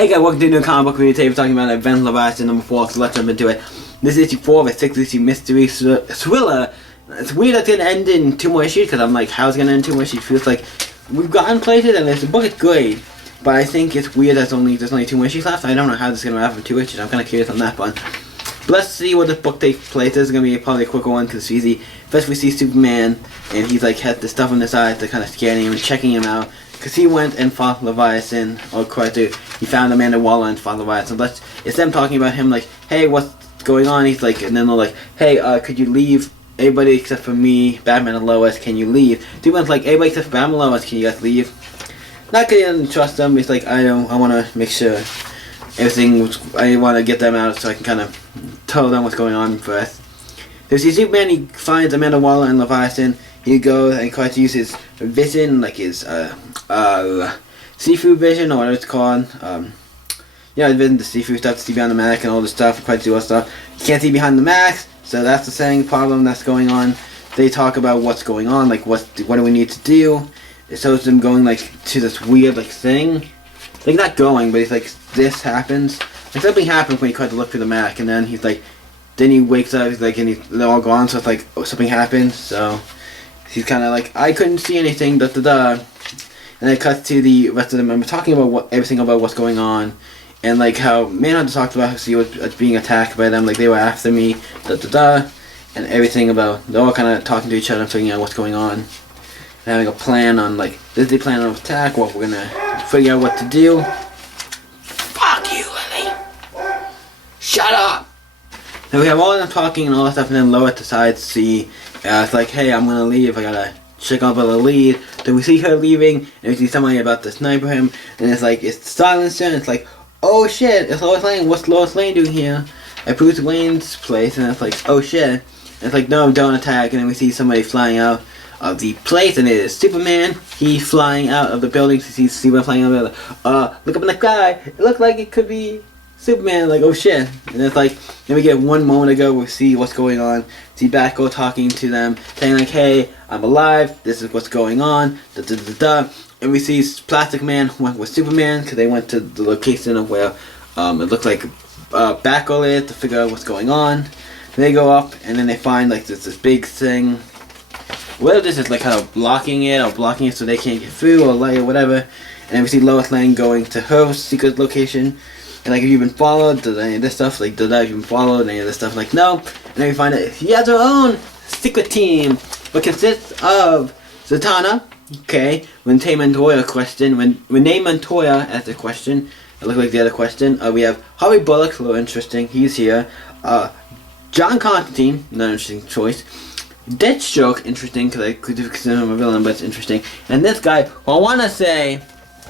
Hey guys, welcome to a new comic book review. Today we're talking about Event Leviathan number 4, so let's jump into it. This is issue 4 of a 6-issue mystery thriller. It's weird that it's gonna end in 2 more issues, because I'm like, how's it gonna end in 2 more issues? It feels like we've gotten places, and the book is great, but I think it's weird that there's only 2 more issues left. I don't know how this is gonna wrap in 2 issues. I'm kind of curious on that one. But let's see what this book takes place. This is gonna be probably a quicker one, because it's easy. First we see Superman, and he's like, had the stuff on his eyes to kind of scanning him and checking him out. Because he went and fought Leviathan, or he found Amanda Waller and fought Leviathan. It's them talking about him like, hey, what's going on? He's like, and then they're like, hey, could you leave? Everybody except for me, Batman and Lois, can you leave? Superman's like, everybody except for Batman and Lois, can you guys leave? Not because he doesn't trust them. He's like, I want to make sure I want to get them out so I can kind of tell them what's going on first. There's the Superman, he finds Amanda Waller and Leviathan. He goes and tries to use his vision, like his seafood vision, or whatever it's called. Yeah, vision, the seafood stuff, to see behind the mask and all this stuff, try to do all stuff. He can't see behind the mask, so that's the same problem that's going on. They talk about what's going on, like what do we need to do. It shows them going like to this weird like thing. Like not going, but it's like this happens. Like something happens when he tries to look through the mask, and then he's like, then he wakes up, he's like, and they're all gone, so it's like, oh, something happened, so he's kind of like, I couldn't see anything, da da da. And then it cuts to the rest of them, and we're talking about everything about what's going on. And like how Manhunter talked about how he was being attacked by them, like they were after me, da da da. And everything about, they're all kind of talking to each other and figuring out what's going on. And having a plan on like, this is the plan of attack, what we're going to figure out what to do. Fuck you, Lily! Shut up! And we have all of them talking and all that stuff, and then Lois decides to see, it's like, hey, I'm gonna leave, I gotta check up on the lead. Then we see her leaving, and we see somebody about to sniper him, and it's like, it's Silencer, and it's like, oh shit, it's Lois Lane, what's Lois Lane doing here? At Bruce Wayne's place, and it's like, oh shit. And it's like, no, don't attack, and then we see somebody flying out of the place, and it is Superman. He's flying out of the building, we see Superman flying out of the building. Look up in the sky, it looked like it could be Superman, like, oh shit. And it's like, then we get one moment ago, we see what's going on. See Batgirl talking to them, saying like, hey, I'm alive, this is what's going on, da da da da. And we see Plastic Man went with Superman, because they went to the location of where it looked like Batgirl is, to figure out what's going on. They go up, and then they find like this big thing. Whether this is like kind of blocking it so they can't get through, or light or whatever. And then we see Lois Lane going to her secret location. And like, have you been followed? Does any of this stuff, like, have you been followed? Any of this stuff, like, no. And then we find out he has her own secret team, but consists of Zatanna, okay, when Renee Montoya asks a question, it looked like the other question. We have Harvey Bullock, a little interesting, he's here. John Constantine, another interesting choice. Deathstroke, interesting, because I could consider him a villain, but it's interesting. And this guy, who I want to say,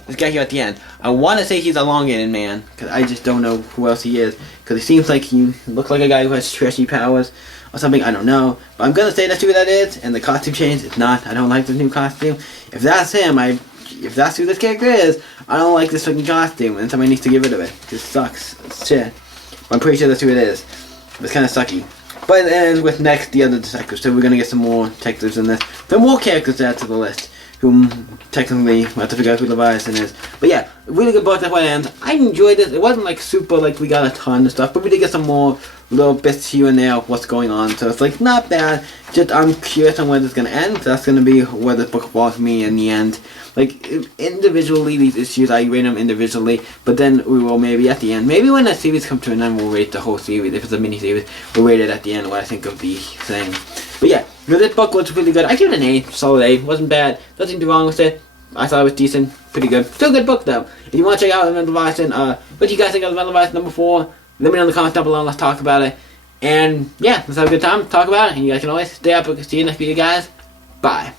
this guy here at the end, I want to say he's a elongated man, because I just don't know who else he is, because he seems like he looks like a guy who has trashy powers, or something, I don't know, but I'm going to say that's who that is, and the costume change, it's not, I don't like the new costume. If that's him, if that's who this character is, I don't like this fucking costume, and somebody needs to get rid of it, because it sucks, it's shit. But I'm pretty sure that's who it is, it's kind of sucky. But it ends with next, the other detectives, so we're going to get some more detectives in this. There are more characters to add to the list, whom technically we'll have to figure out who Leviathan is. But yeah, really good book, that's why it ends. I enjoyed it. It wasn't like super, like we got a ton of stuff, but we did get some more little bits here and there of what's going on. So it's like not bad. Just I'm curious on where this is gonna end. That's gonna be where the book falls for me in the end. Like individually, these issues I rate them individually, but then we will maybe at the end. Maybe when that series comes to an end, we'll rate the whole series. If it's a mini series, we'll rate it at the end. What I think of the thing. But yeah, this book was really good. I give it an A, solid A. Wasn't bad. Nothing wrong with it. I thought it was decent, pretty good. Still a good book though. If you want to check out Event Leviathan, what do you guys think of Event Leviathan number 4? Let me know in the comments down below. Let's talk about it. And yeah, let's have a good time. Talk about it. And you guys can always stay up. See you next video, guys. Bye.